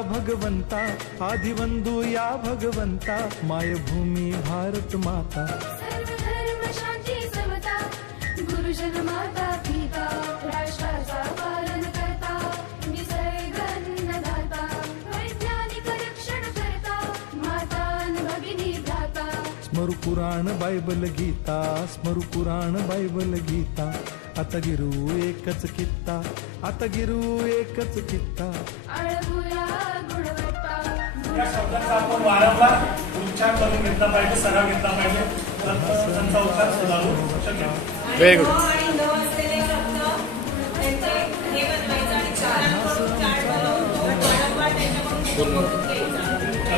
भगवंता आदिवंदू या भगवंता मायभूमी भारत माता. सर्वधर्म शांती समता गुरुजन माता पिता राष्ट्राचा पालन करता निसर्ग अन्नदाता वैज्ञानिक रक्षण करता माता भगिनी भ्राता. स्मरु पुराण बायबल गीता स्मरु पुराण बायबल गीता. आता गिरू एकच कित्ता आता गिरू एकच कित्ता. गुणवत्ता या शब्दांचा आपण वारंवार उच्चार करून घेतला पाहिजे सराव घेतला पाहिजे. तर त्यांचा उच्चार सुधारू शकेल. व्हेरी हे.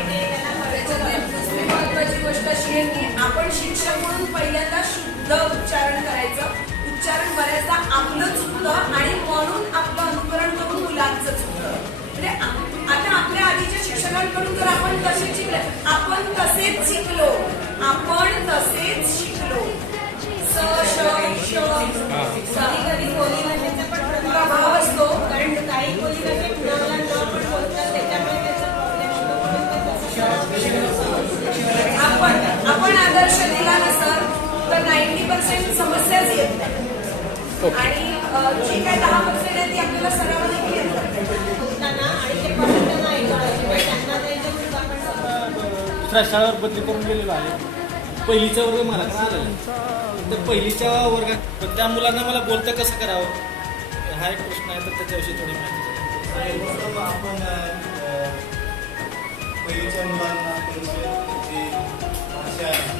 म्हणजे त्याला करायचं दुसरी महत्वाची गोष्ट अशी आहे की आपण शिक्षक म्हणून पहिल्यांदा शुद्ध उच्चारण करायचं. उच्चारण बऱ्याचदा आपलं चुकतं आणि म्हणून आपलं अनुकरण आणि जी काय दहा पर्सेंट आहे ती आपल्याला सरावाने क्लिअर दुसऱ्या शाळेवर बदली करून गेलेलो आहे. पहिलीचा वर्ग मला आलेला आहे. तर पहिलीच्या वर्गात त्या मुलांना मला बोलतं कसं करावं? हा एक प्रश्न आहे तर त्याच्याविषयी थोडी माहिती आपण पहिलीच्या मुलांना त्यांची भाषा आहे.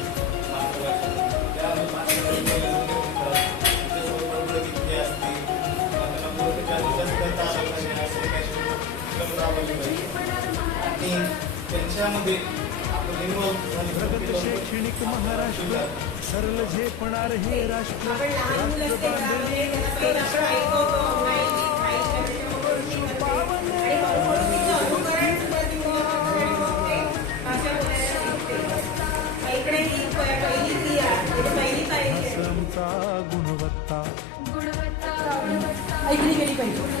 ही प- पहिली क्रिया म्हणजे पहिली पायरी आहे आश्रमचा गुणवत्ता गुणवत्ता गुणवत्ता. ऐकली गेली पाहिजे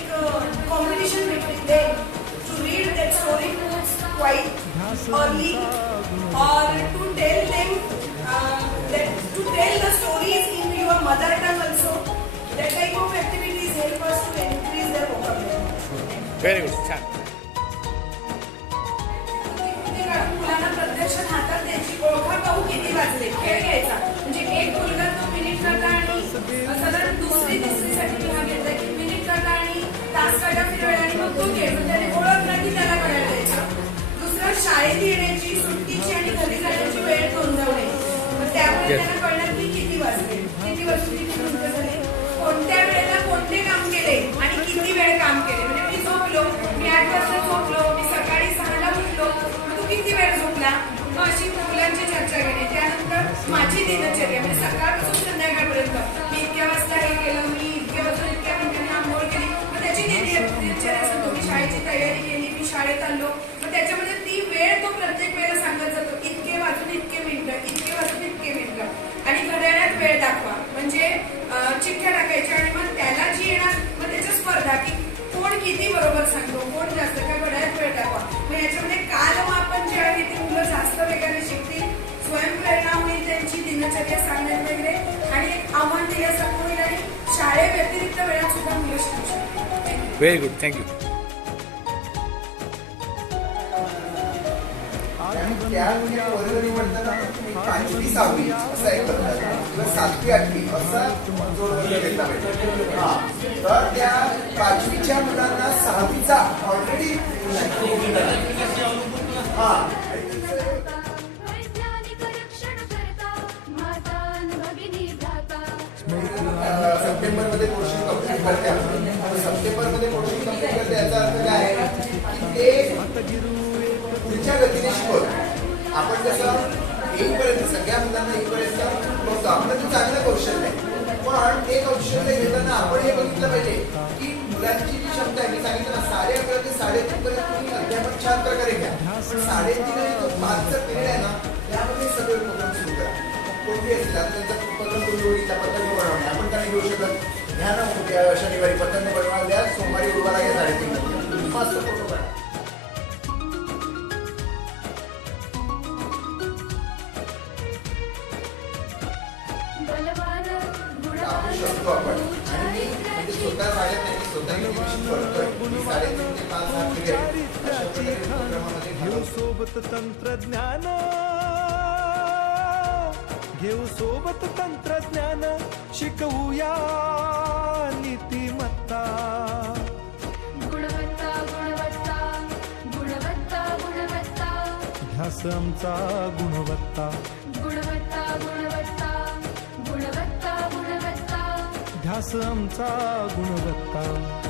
competition between them to read that story quite early or to tell them uh, that to tell the stories in your mother tongue also. That type of activities help us to increase their vocabulary. Very good. त्यांना कळणार की किती वाजले. किती वाजले किती मिनिटं झाले? कोणत्या वेळेला कोणते काम केले आणि किती वेळ काम केले? म्हणजे मी झोपलो मी आठ वाजता झोपलो मी सकाळी सहाला उठलो. तू किती वेळ झोपला? मग अशी मुलांची चर्चा केली. त्यानंतर माझी दिनचर्या म्हणजे सकाळपासून दिनचर्या सांगण्यात वगैरे आणि एक आव्हान आणि शाळे व्यतिरिक्त वेळात सुद्धा मुलं शिकू शकतील व्हेरी गुड थँक्यू त्या वर्गणी म्हणताना तुम्ही पाचवी सहावी असं एक करतात किंवा सातवी आठवी असा जोडवर्ग घेतला पाहिजे. हा. तर त्या पाचवीच्या मुलांना सहावीचा ऑलरेडी पोर्शन कंप्लीट याचा अर्थ काय आहे की ते पुढच्या गतीने शिकवत आपण कसं येईपर्यंत सगळ्या मुलांना येईपर्यंत बघतो आपलं ते चांगलं कौशल्य आहे पण ते कौशल्य घेताना आपण हे बघितलं पाहिजे की मुलांची जी क्षमता आहे मी सांगितलं ना साडे अकरा ते साडेतीन पर्यंत तुम्ही अध्यापन छान प्रकारे घ्या पण साडेतीन आणि तो पिरियड आहे ना त्यामध्ये सगळे उपक्रम सुरू करा कोणती असतील त्यांचा उपक्रम पतंग बनवणे आपण काही घेऊ शकत. घ्या ना शनिवारी पतंग बनवा द्या सोमवारी उभा लागेल साडेतीन मस्त फोटो काढा शकतो आपण आणि मी स्वतः माझ्या स्वतः करतोय मी साडेतीन ते पाच अशा प्रकारे उपक्रमामध्ये घेऊ सोबत तंत्रज्ञान घेऊ सोबत तंत्रज्ञान शिकवूया. ध्यास आमचा गुणवत्ता. गुणवत्ता गुणवत्ता गुणवत्ता गुणवत्ता. ध्यास आमचा गुणवत्ता.